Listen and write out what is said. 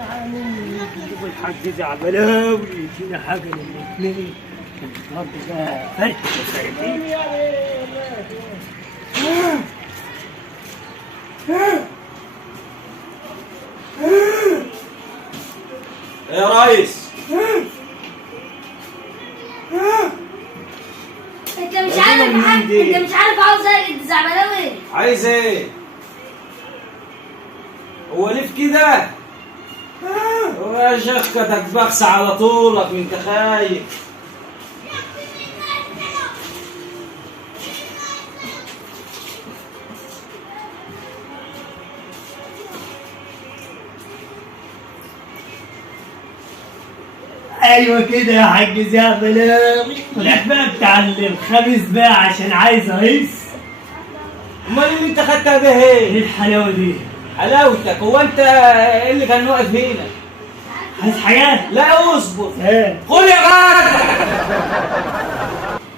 الحاج زعبلاوي يدينا حاجة للاثنين النهارده بقى فرق وفرقين. يا ريس انت مش عارف عاوز ايه الزعبلاوي؟ عايز ايه؟ هو ليه في كده؟ هو يا شكتك بخس على طولك وانت خايف. ايوه كده يا حاج زعبلاوي، طلعت بقى بتاع الخامس بقى عشان عايز اهيص. امال اللي انت خدتها ده ايه؟ ايه الحلاوه دي؟ حلاوتك. هو انت ايه اللي كان واقف هنا؟ عايز حاجات؟ لا اصبر. ايه؟ خد